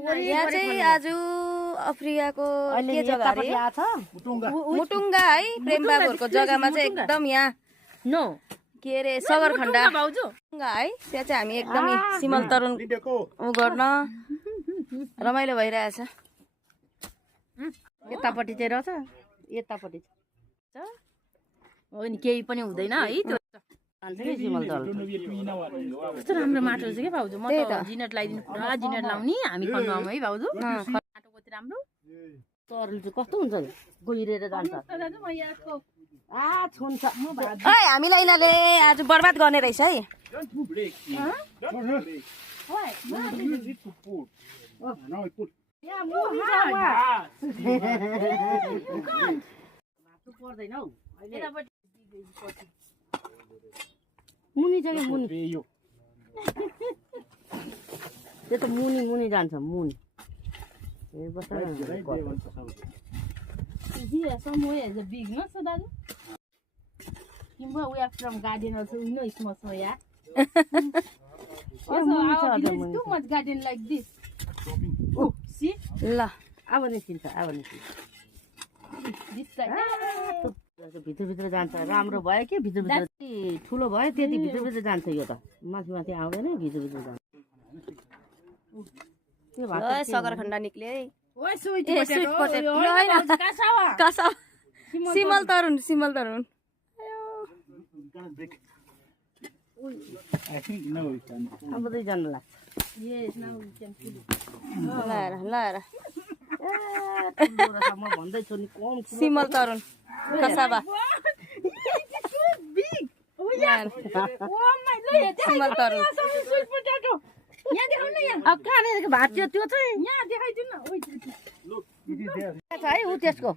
यहाँ चाहिँ आज अफ्रिकाको के जग्गा अरे मुटुङ्गा है प्रेम बाबुहरूको जग्गामा चाहिँ एकदम यहाँ के अरे सगरखण्डा है त्यहाँ चाहिँ हामी एकदमै सिमल तरुण गर्न रमाइलो भइरहेछ। यतापट्टि चाहिँ रहेछ यतापट्टि हो नि केही पनि हुँदैन है त्यो कस्तो राम्रो माटो रहेछ क्या भाउजू। म त जिनेट लगाइदिनु पुरा जिनेट लाउने हामी खन्नु आउँ है भाउजू। माटो कति राम्रो तरुल चाहिँ कस्तो हुन्छ नि गहिरेर जान्छ छुन्छ। हामीलाई यिनीहरूले आज बर्बाद गर्ने रहेछ है। पर्दैन हौ मुनि चाहिँ मुनि त्यो त मुनि मुनि जान्छ मुनि somewhere is a big, not so that. We are from garden also. We know it's not so yeah. Also, our village too much garden like this. Oh, see? La, I want to see that. I want to see. This side. भित्र जान्छ राम्रो भयो कि भित्र ठुलो भयो त्यति भित्र जान्छ यो त माथि माथि आउँदैन भित्र जान्छ। सगरखण्डा निक्ले है। सिमल तरुण अब चाहिँ जानु लाग्छ भन्दैछु नि सिमल तरुण कसाबा सिमल तरुण कहाँनिर भात त्यो चाहिँ यहाँ देखाइदिनु न है ऊ त्यसको